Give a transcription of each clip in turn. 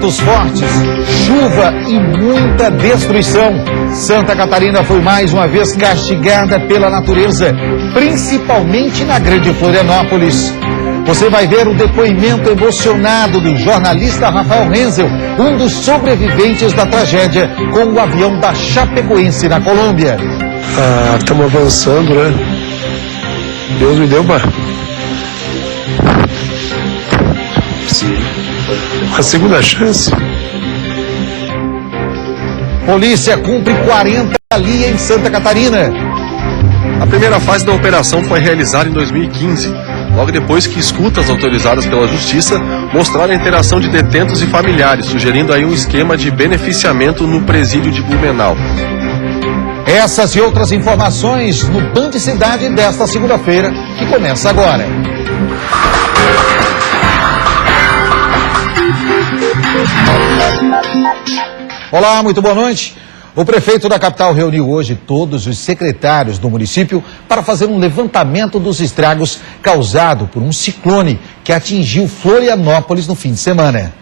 Ventos fortes, chuva e muita destruição. Santa Catarina foi mais uma vez castigada pela natureza, principalmente na Grande Florianópolis. Você vai ver o depoimento emocionado do jornalista Rafael Renzel, um dos sobreviventes da tragédia com o avião da Chapecoense na Colômbia. Estamos avançando, né? Deus me deu uma segunda chance. Polícia cumpre 40 ali em Santa Catarina. A primeira fase da operação foi realizada em 2015, logo depois que escutas autorizadas pela Justiça mostraram a interação de detentos e familiares, sugerindo aí um esquema de beneficiamento no presídio de Blumenau. Essas e outras informações no Band Cidade desta segunda-feira, que começa agora. Olá, muito boa noite. O prefeito da capital reuniu hoje todos os secretários do município para fazer um levantamento dos estragos causados por um ciclone que atingiu Florianópolis no fim de semana.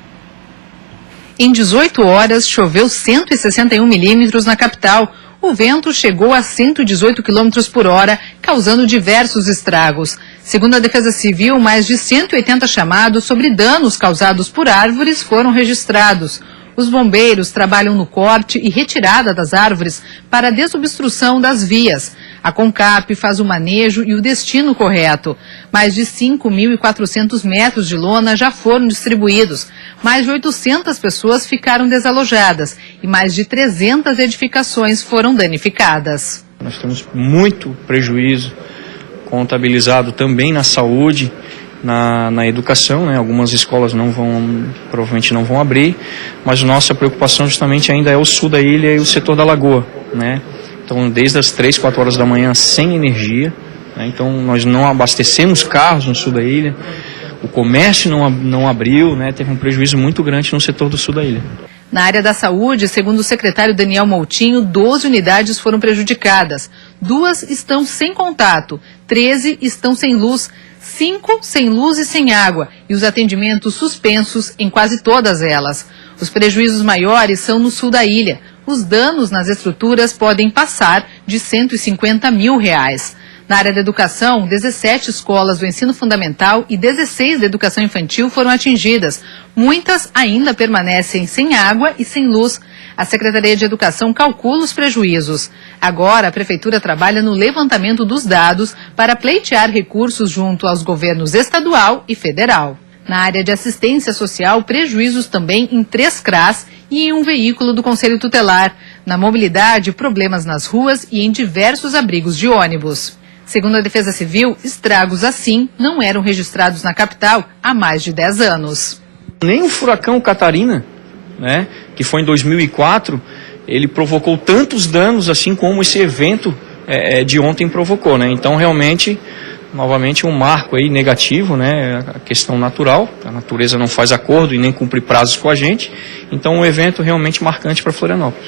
Em 18 horas, choveu 161 milímetros na capital. O vento chegou a 118 km por hora, causando diversos estragos. Segundo a Defesa Civil, mais de 180 chamados sobre danos causados por árvores foram registrados. Os bombeiros trabalham no corte e retirada das árvores para a desobstrução das vias. A CONCAP faz o manejo e o destino correto. Mais de 5.400 metros de lona já foram distribuídos. Mais de 800 pessoas ficaram desalojadas e mais de 300 edificações foram danificadas. Nós temos muito prejuízo contabilizado também na saúde, na educação, né? Algumas escolas provavelmente não vão abrir, mas nossa preocupação justamente ainda é o sul da ilha e o setor da lagoa, né? Então, desde as 3, 4 horas da manhã sem energia, né? Então nós não abastecemos carros no sul da ilha, o comércio não abriu, né? Teve um prejuízo muito grande no setor do sul da ilha. Na área da saúde, segundo o secretário Daniel Moutinho, 12 unidades foram prejudicadas. 2 estão sem contato, 13 estão sem luz, 5 sem luz e sem água e os atendimentos suspensos em quase todas elas. Os prejuízos maiores são no sul da ilha. Os danos nas estruturas podem passar de R$150 mil. Na área da educação, 17 escolas do ensino fundamental e 16 da educação infantil foram atingidas. Muitas ainda permanecem sem água e sem luz. A Secretaria de Educação calcula os prejuízos. Agora, a Prefeitura trabalha no levantamento dos dados para pleitear recursos junto aos governos estadual e federal. Na área de assistência social, prejuízos também em 3 CRAs e em um veículo do Conselho Tutelar. Na mobilidade, problemas nas ruas e em diversos abrigos de ônibus. Segundo a Defesa Civil, estragos assim não eram registrados na capital há mais de 10 anos. Nem o furacão Catarina, né, que foi em 2004, ele provocou tantos danos assim como esse evento de ontem provocou, né? Então, realmente, novamente um marco aí negativo, né? A questão natural, a natureza não faz acordo e nem cumpre prazos com a gente. Então, um evento realmente marcante para Florianópolis.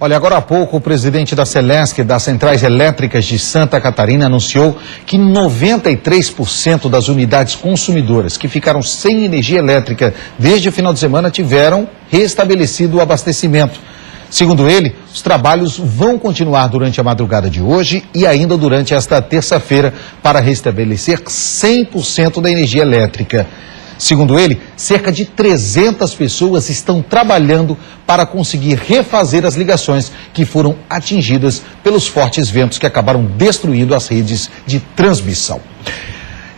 Olha, agora há pouco o presidente da Celesc, das Centrais Elétricas de Santa Catarina, anunciou que 93% das unidades consumidoras que ficaram sem energia elétrica desde o final de semana tiveram restabelecido o abastecimento. Segundo ele, os trabalhos vão continuar durante a madrugada de hoje e ainda durante esta terça-feira para restabelecer 100% da energia elétrica. Segundo ele, cerca de 300 pessoas estão trabalhando para conseguir refazer as ligações que foram atingidas pelos fortes ventos que acabaram destruindo as redes de transmissão.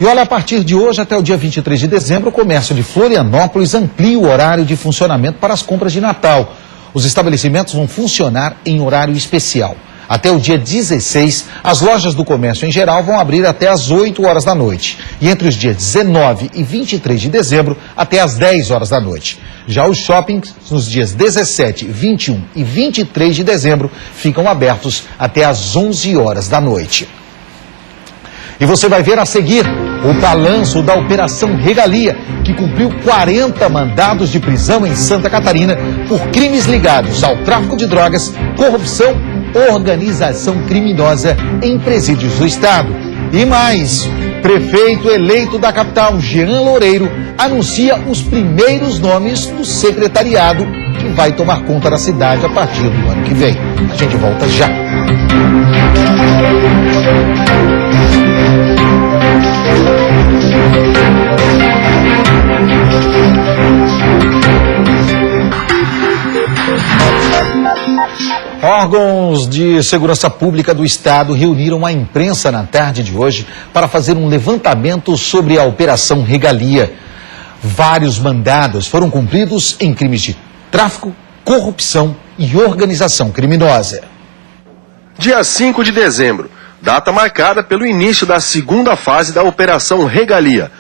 E olha, a partir de hoje até o dia 23 de dezembro, o comércio de Florianópolis amplia o horário de funcionamento para as compras de Natal. Os estabelecimentos vão funcionar em horário especial. Até o dia 16, as lojas do comércio em geral vão abrir até às 8 horas da noite. E entre os dias 19 e 23 de dezembro, até às 10 horas da noite. Já os shoppings, nos dias 17, 21 e 23 de dezembro, ficam abertos até às 11 horas da noite. E você vai ver a seguir o balanço da Operação Regalia, que cumpriu 40 mandados de prisão em Santa Catarina por crimes ligados ao tráfico de drogas, corrupção, organização criminosa em presídios do estado. E mais, Prefeito eleito da capital, Jean Loureiro, anuncia os primeiros nomes do secretariado que vai tomar conta da cidade a partir do ano que vem. A gente volta já. Órgãos de segurança pública do estado reuniram a imprensa na tarde de hoje para fazer um levantamento sobre a Operação Regalia. Vários mandados foram cumpridos em crimes de tráfico, corrupção e organização criminosa. Dia 5 de dezembro, data marcada pelo início da segunda fase da Operação Regalia.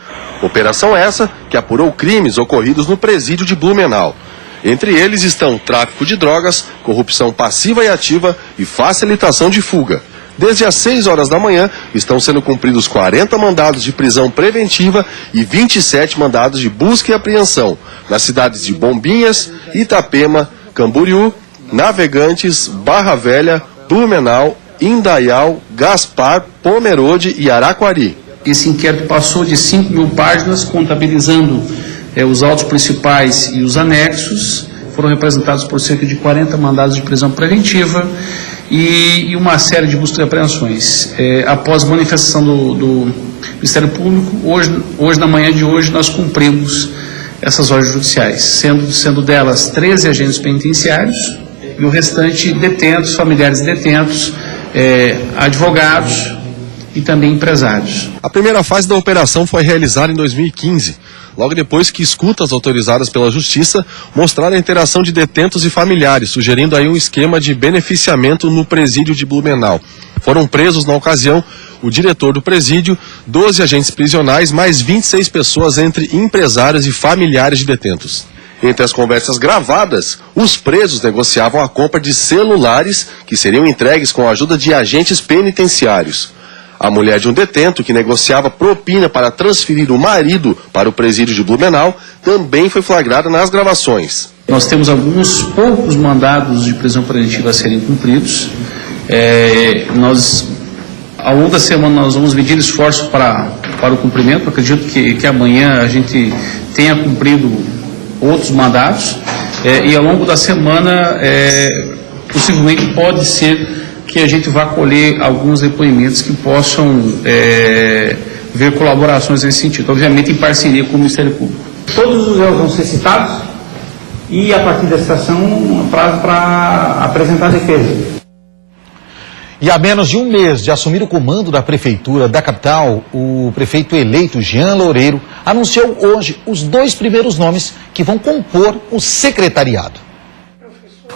Operação essa que apurou crimes ocorridos no presídio de Blumenau. Entre eles estão tráfico de drogas, corrupção passiva e ativa e facilitação de fuga. Desde as 6 horas da manhã, estão sendo cumpridos 40 mandados de prisão preventiva e 27 mandados de busca e apreensão nas cidades de Bombinhas, Itapema, Camboriú, Navegantes, Barra Velha, Blumenau, Indaial, Gaspar, Pomerode e Araquari. Esse inquérito passou de 5 mil páginas, contabilizando os autos principais e os anexos. Foram representados por cerca de 40 mandados de prisão preventiva e uma série de buscas e apreensões. Após manifestação do Ministério Público, hoje na manhã de hoje, nós cumprimos essas ordens judiciais, sendo delas 13 agentes penitenciários e o restante detentos, familiares de detentos, advogados e também empresários. A primeira fase da operação foi realizada em 2015, logo depois que escutas autorizadas pela Justiça mostraram a interação de detentos e familiares, sugerindo aí um esquema de beneficiamento no presídio de Blumenau. Foram presos na ocasião o diretor do presídio, 12 agentes prisionais, mais 26 pessoas entre empresários e familiares de detentos. Entre as conversas gravadas, os presos negociavam a compra de celulares que seriam entregues com a ajuda de agentes penitenciários. A mulher de um detento que negociava propina para transferir o marido para o presídio de Blumenau também foi flagrada nas gravações. Nós temos alguns poucos mandados de prisão preventiva a serem cumpridos. Ao longo da semana, nós vamos medir esforço para o cumprimento. Acredito que amanhã a gente tenha cumprido outros mandados. E ao longo da semana, possivelmente pode ser que a gente vá colher alguns depoimentos que possam ver colaborações nesse sentido, obviamente em parceria com o Ministério Público. Todos os réus vão ser citados e, a partir da citação, um prazo para apresentar a defesa. E há menos de um mês de assumir o comando da prefeitura da capital, o prefeito eleito Jean Loureiro anunciou hoje os 2 primeiros nomes que vão compor o secretariado.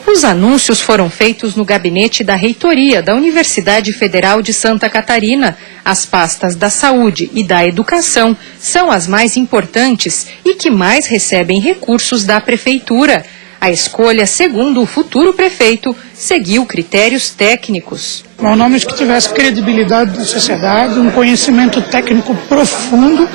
Os anúncios foram feitos no gabinete da reitoria da Universidade Federal de Santa Catarina. As pastas da saúde e da educação são as mais importantes e que mais recebem recursos da prefeitura. A escolha, segundo o futuro prefeito, seguiu critérios técnicos. Nomes que tivessem credibilidade na sociedade, um conhecimento técnico profundo,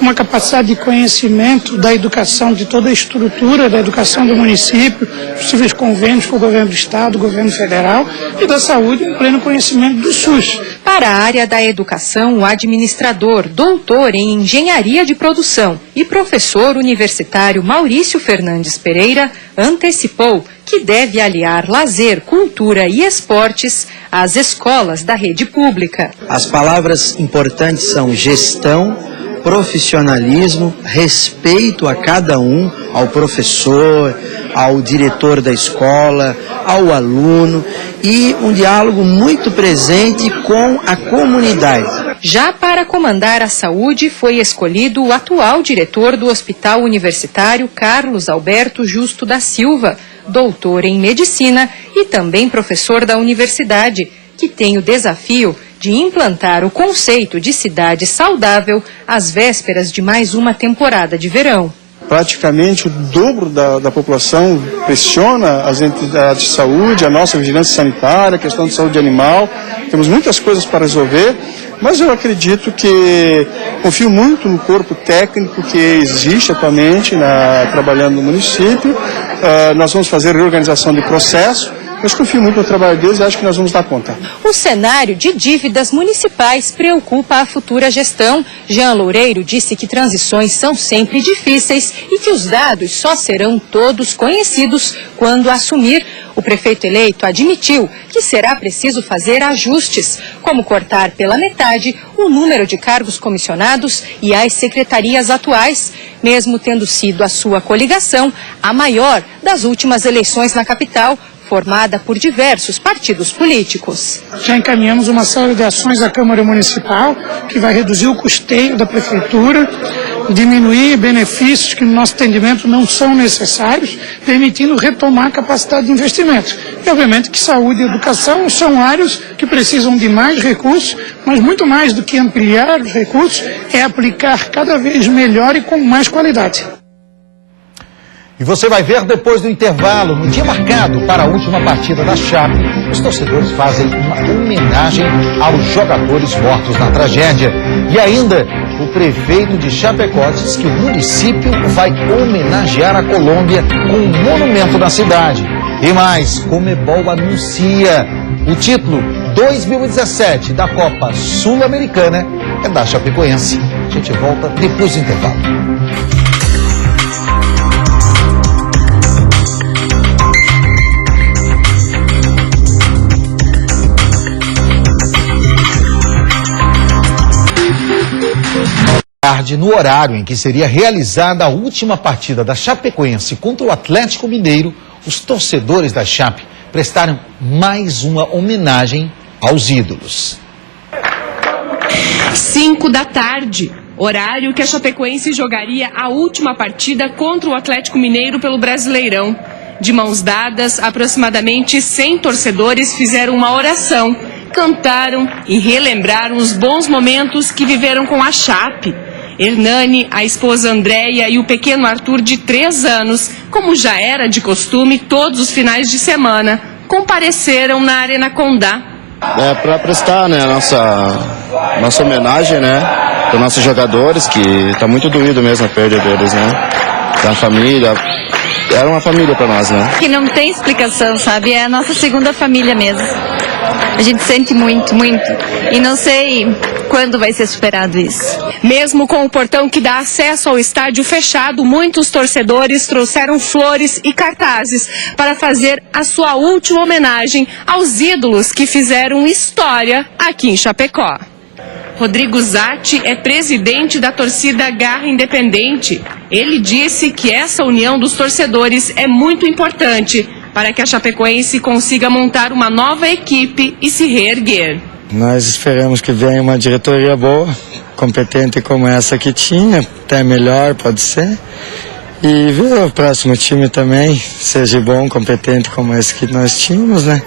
uma capacidade de conhecimento da educação, de toda a estrutura da educação do município, possíveis convênios com o governo do estado, governo federal, e da saúde, um pleno conhecimento do SUS. Para a área da educação, o administrador, doutor em engenharia de produção e professor universitário Maurício Fernandes Pereira antecipou que deve aliar lazer, cultura e esportes às escolas da rede pública. As palavras importantes são gestão, profissionalismo, respeito a cada um, ao professor, ao diretor da escola, ao aluno e um diálogo muito presente com a comunidade. Já para comandar a saúde foi escolhido o atual diretor do Hospital Universitário, Carlos Alberto Justo da Silva, doutor em medicina e também professor da universidade, que tem o desafio de implantar o conceito de cidade saudável às vésperas de mais uma temporada de verão. Praticamente o dobro da população pressiona as entidades de saúde, a nossa vigilância sanitária, a questão de saúde animal. Temos muitas coisas para resolver, mas eu acredito que confio muito no corpo técnico que existe atualmente trabalhando no município. Nós vamos fazer reorganização de processo Mas confio muito no trabalho deles e acho que nós vamos dar conta. O cenário de dívidas municipais preocupa a futura gestão. Jean Loureiro disse que transições são sempre difíceis e que os dados só serão todos conhecidos quando assumir. O prefeito eleito admitiu que será preciso fazer ajustes, como cortar pela metade o número de cargos comissionados e as secretarias atuais, mesmo tendo sido a sua coligação a maior das últimas eleições na capital, formada por diversos partidos políticos. Já encaminhamos uma série de ações à Câmara Municipal, que vai reduzir o custeio da Prefeitura, diminuir benefícios que no nosso entendimento não são necessários, permitindo retomar a capacidade de investimento. E obviamente que saúde e educação são áreas que precisam de mais recursos, mas muito mais do que ampliar os recursos, é aplicar cada vez melhor e com mais qualidade. E você vai ver depois do intervalo, no dia marcado para a última partida da Chape, os torcedores fazem uma homenagem aos jogadores mortos na tragédia. E ainda, o prefeito de Chapecó diz que o município vai homenagear a Colômbia com um monumento na cidade. E mais, Conmebol anuncia o título 2017 da Copa Sul-Americana é da Chapecoense. A gente volta depois do intervalo. No horário em que seria realizada a última partida da Chapecoense contra o Atlético Mineiro, os torcedores da Chape prestaram mais uma homenagem aos ídolos. 5 da tarde, horário que a Chapecoense jogaria a última partida contra o Atlético Mineiro pelo Brasileirão. De mãos dadas, aproximadamente 100 torcedores fizeram uma oração, cantaram e relembraram os bons momentos que viveram com a Chape. Hernani, a esposa Andréia e o pequeno Arthur, de 3 anos, como já era de costume, todos os finais de semana, compareceram na Arena Condá. Para prestar, né, a nossa homenagem, né, para os nossos jogadores, que está muito doído mesmo a perda deles, né, da família. Era uma família para nós, né? Que não tem explicação, sabe? É a nossa segunda família mesmo. A gente sente muito, muito. E não sei quando vai ser superado isso. Mesmo com o portão que dá acesso ao estádio fechado, muitos torcedores trouxeram flores e cartazes para fazer a sua última homenagem aos ídolos que fizeram história aqui em Chapecó. Rodrigo Zatti é presidente da torcida Garra Independente. Ele disse que essa união dos torcedores é muito importante para que a Chapecoense consiga montar uma nova equipe e se reerguer. Nós esperamos que venha uma diretoria boa, competente como essa que tinha, até melhor pode ser. E ver o próximo time também seja bom, competente como esse que nós tínhamos, né?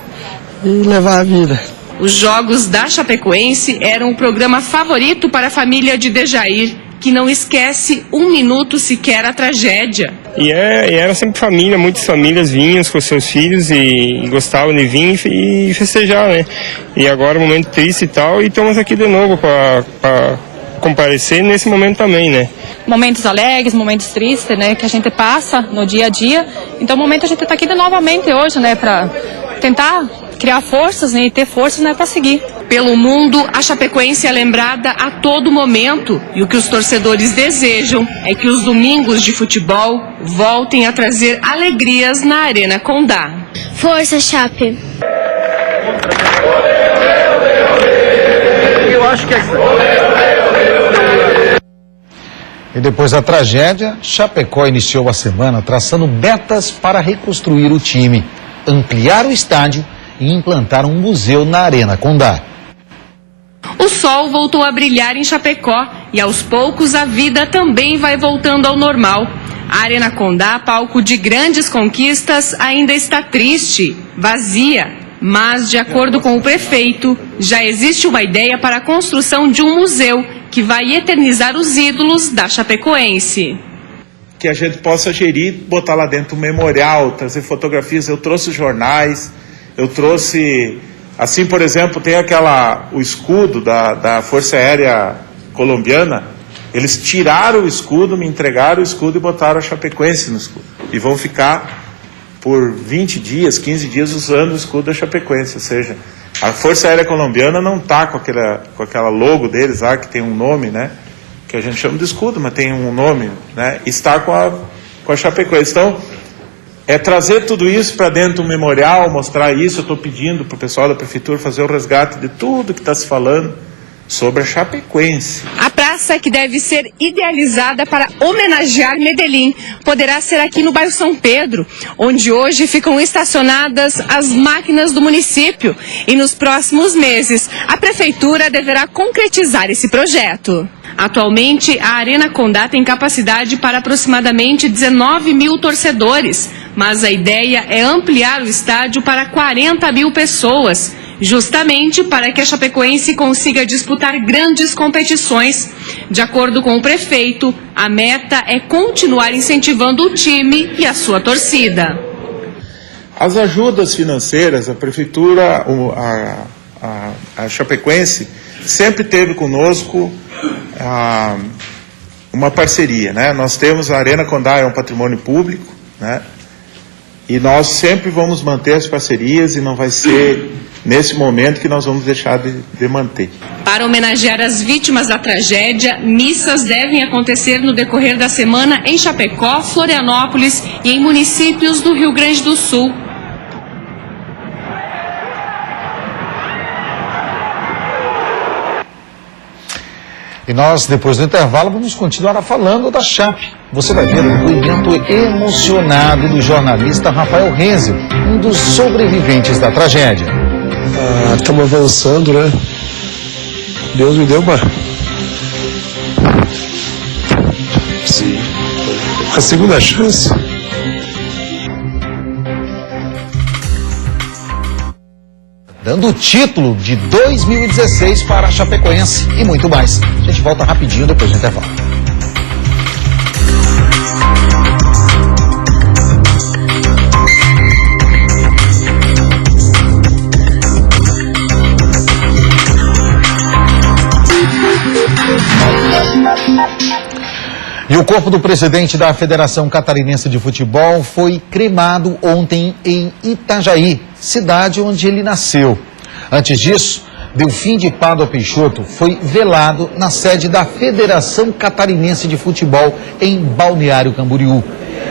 E levar a vida. Os Jogos da Chapecoense eram o programa favorito para a família de Dejair, que não esquece um minuto sequer a tragédia. E era sempre família, muitas famílias vinham com seus filhos e gostavam de vir e festejar, né? E agora é um momento triste e tal, e estamos aqui de novo para comparecer nesse momento também, né? Momentos alegres, momentos tristes, né? Que a gente passa no dia a dia. Então, o momento a gente está aqui novamente hoje, né? Para tentar criar forças, né, e ter forças, né, para seguir. Pelo mundo, a Chapecoense é lembrada a todo momento. E o que os torcedores desejam é que os domingos de futebol voltem a trazer alegrias na Arena Condá. Força, Chape! Eu acho que E depois da tragédia, Chapecó iniciou a semana traçando metas para reconstruir o time, ampliar o estádio e implantar um museu na Arena Condá. O sol voltou a brilhar em Chapecó e aos poucos a vida também vai voltando ao normal. A Arena Condá, palco de grandes conquistas, ainda está triste, vazia. Mas, de acordo com o prefeito, já existe uma ideia para a construção de um museu que vai eternizar os ídolos da Chapecoense. Que a gente possa gerir, botar lá dentro um memorial, trazer fotografias. Eu trouxe jornais, eu trouxe, assim, por exemplo, tem o escudo da Força Aérea Colombiana. Eles tiraram o escudo, me entregaram o escudo e botaram a Chapecoense no escudo. E vão ficar por 20 dias, 15 dias usando o escudo da Chapecoense, ou seja, a Força Aérea Colombiana não está com aquela logo deles lá, que tem um nome, né, que a gente chama de escudo, mas tem um nome, né, está com a Chapecoense. Então, é trazer tudo isso para dentro do memorial, mostrar isso. Eu estou pedindo para o pessoal da Prefeitura fazer o resgate de tudo que está se falando sobre a Chapecoense. A praça, que deve ser idealizada para homenagear Medellín, poderá ser aqui no bairro São Pedro, onde hoje ficam estacionadas as máquinas do município. E nos próximos meses, a Prefeitura deverá concretizar esse projeto. Atualmente, a Arena Condá tem capacidade para aproximadamente 19 mil torcedores, mas a ideia é ampliar o estádio para 40 mil pessoas, justamente para que a Chapecoense consiga disputar grandes competições. De acordo com o prefeito, a meta é continuar incentivando o time e a sua torcida. As ajudas financeiras, a Prefeitura, a Chapecoense, sempre teve conosco uma parceria, né? Nós temos a Arena Condá, é um patrimônio público, né? E nós sempre vamos manter as parcerias e não vai ser nesse momento que nós vamos deixar de manter. Para homenagear as vítimas da tragédia, missas devem acontecer no decorrer da semana em Chapecó, Florianópolis e em municípios do Rio Grande do Sul. E nós, depois do intervalo, vamos continuar falando da Chape. Você vai ver o depoimento emocionado do jornalista Rafael Renzel, um dos sobreviventes da tragédia. Estamos avançando, né? Deus me deu uma segunda chance. Dando o título de 2016 para a Chapecoense e muito mais. A gente volta rapidinho depois do intervalo. E o corpo do presidente da Federação Catarinense de Futebol foi cremado ontem em Itajaí, cidade onde ele nasceu. Antes disso, Delfim de Pádua Peixoto foi velado na sede da Federação Catarinense de Futebol em Balneário Camboriú.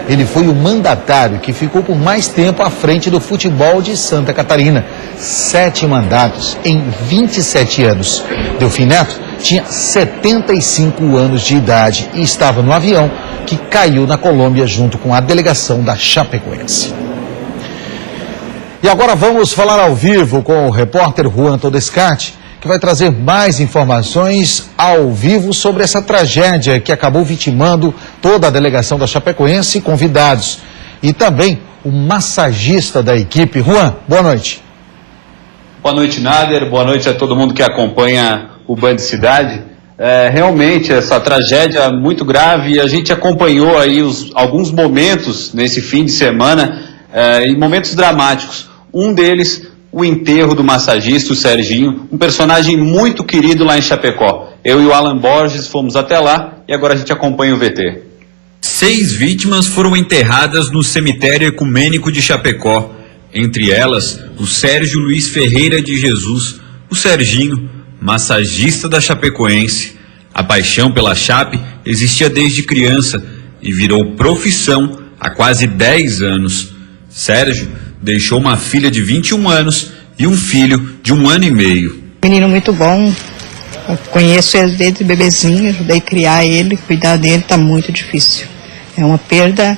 Ele foi o mandatário que ficou por mais tempo à frente do futebol de Santa Catarina. 7 mandatos em 27 anos. Delfim Neto tinha 75 anos de idade e estava no avião que caiu na Colômbia junto com a delegação da Chapecoense. E agora vamos falar ao vivo com o repórter Juan Todescarte, que vai trazer mais informações ao vivo sobre essa tragédia que acabou vitimando toda a delegação da Chapecoense e convidados. E também o massagista da equipe. Juan, boa noite. Boa noite, Nader. Boa noite a todo mundo que acompanha o Band Cidade. Realmente, essa tragédia é muito grave e a gente acompanhou aí alguns momentos nesse fim de semana, e momentos dramáticos. Um deles, o enterro do massagista, o Serginho, um personagem muito querido lá em Chapecó. Eu e o Alan Borges fomos até lá e agora a gente acompanha o VT. 6 vítimas foram enterradas no cemitério ecumênico de Chapecó. Entre elas, o Sérgio Luiz Ferreira de Jesus, o Serginho, massagista da Chapecoense. A paixão pela Chape existia desde criança e virou profissão há quase 10 anos. Sérgio deixou uma filha de 21 anos e um filho de 1 ano e meio. Menino muito bom, eu conheço ele desde bebezinho, ajudei a criar ele, cuidar dele, está muito difícil. É uma perda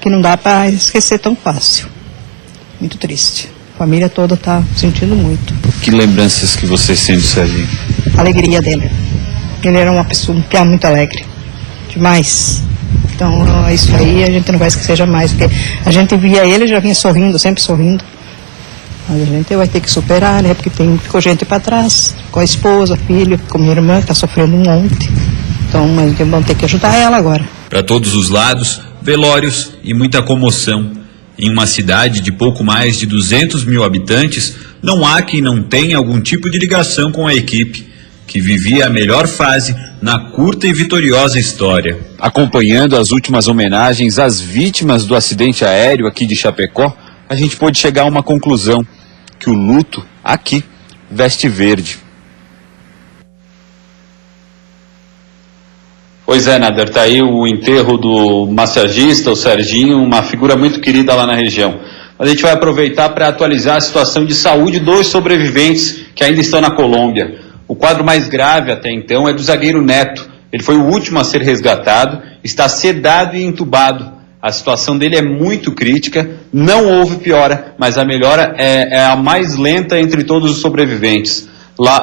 que não dá para esquecer tão fácil. Muito triste. A família toda está sentindo muito. Que lembranças que você sente, Serginho? A alegria dele. Ele era uma pessoa, um piá muito alegre. Demais. Então, isso aí a gente não vai esquecer jamais, porque a gente via ele, já vinha sorrindo, sempre sorrindo. Mas a gente vai ter que superar, né? Porque ficou gente para trás, com a esposa, filho, com a minha irmã, que está sofrendo um monte. Então, mas vamos ter que ajudar ela agora. Para todos os lados, velórios e muita comoção. Em uma cidade de pouco mais de 200 mil habitantes, não há quem não tenha algum tipo de ligação com a equipe. que vivia a melhor fase na curta e vitoriosa história. Acompanhando as últimas homenagens às vítimas do acidente aéreo aqui de Chapecó, a gente pôde chegar a uma conclusão, que o luto aqui veste verde. Pois é, Nader, tá aí o enterro do massagista, o Serginho, uma figura muito querida lá na região. Mas a gente vai aproveitar para atualizar a situação de saúde dos sobreviventes que ainda estão na Colômbia. O quadro mais grave até então é do zagueiro Neto. Ele foi o último a ser resgatado, está sedado e entubado. A situação dele é muito crítica, não houve piora, mas a melhora é a mais lenta entre todos os sobreviventes.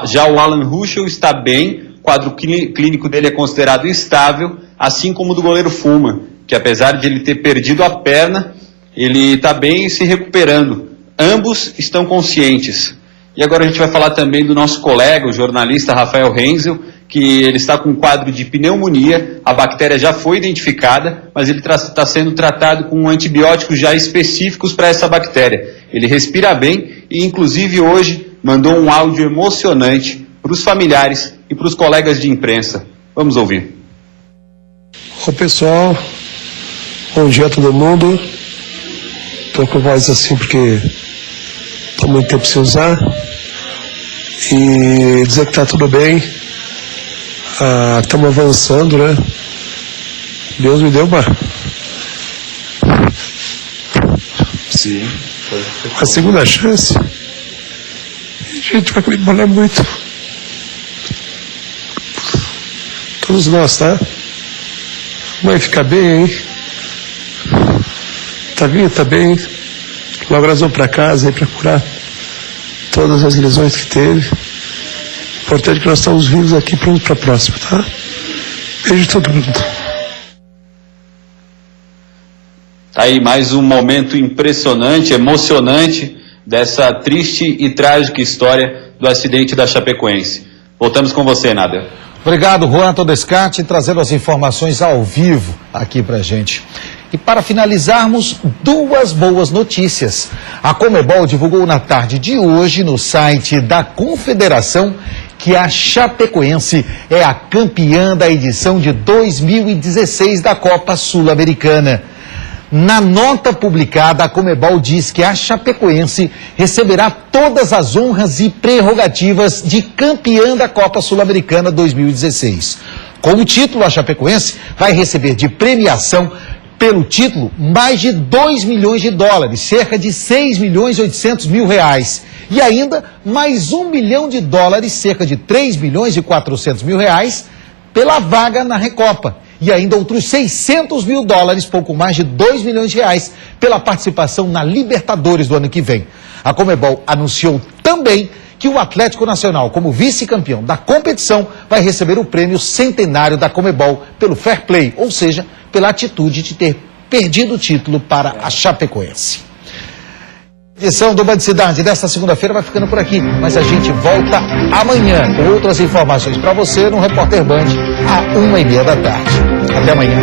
Já o Alan Ruschel está bem, o quadro clínico dele é considerado estável, assim como o do goleiro Fuma, que apesar de ele ter perdido a perna, ele está bem se recuperando. Ambos estão conscientes. E agora a gente vai falar também do nosso colega, o jornalista Rafael Renzel, que ele está com um quadro de pneumonia, a bactéria já foi identificada, mas ele está sendo tratado com antibióticos já específicos para essa bactéria. Ele respira bem e, inclusive, hoje mandou um áudio emocionante para os familiares e para os colegas de imprensa. Vamos ouvir. Ô pessoal, bom dia a todo mundo. Estou com a voz assim porque estou muito tempo sem usar. E dizer que está tudo bem. Estamos avançando, né? Deus me deu uma segunda chance. A gente vai comemorar muito. Todos nós, tá? Mãe, fica bem, hein? Tá vindo, tá bem. Logo nós vamos pra casa aí pra curar todas as lesões que teve. Importante que nós estamos vivos aqui pronto para a próxima, tá? Beijo a todo mundo. Tá aí mais um momento impressionante, emocionante dessa triste e trágica história do acidente da Chapecoense. Voltamos com você, Nader. Obrigado, Juan Todescati, trazendo as informações ao vivo aqui pra gente. E para finalizarmos, duas boas notícias. A Conmebol divulgou na tarde de hoje no site da Confederação que a Chapecoense é a campeã da edição de 2016 da Copa Sul-Americana. Na nota publicada, a Conmebol diz que a Chapecoense receberá todas as honras e prerrogativas de campeã da Copa Sul-Americana 2016. Com o título, a Chapecoense vai receber de premiação pelo título mais de 2 milhões de dólares, cerca de 6 milhões e 800 mil reais. E ainda mais 1 milhão de dólares, cerca de 3 milhões e 400 mil reais, pela vaga na Recopa. E ainda outros 600 mil dólares, pouco mais de 2 milhões de reais, pela participação na Libertadores do ano que vem. A Conmebol anunciou também que o Atlético Nacional, como vice-campeão da competição, vai receber o prêmio centenário da Conmebol pelo fair play, ou seja, pela atitude de ter perdido o título para a Chapecoense. A edição do Band Cidade desta segunda-feira vai ficando por aqui, mas a gente volta amanhã com outras informações para você no Repórter Band, às 1h30 da tarde. Até amanhã.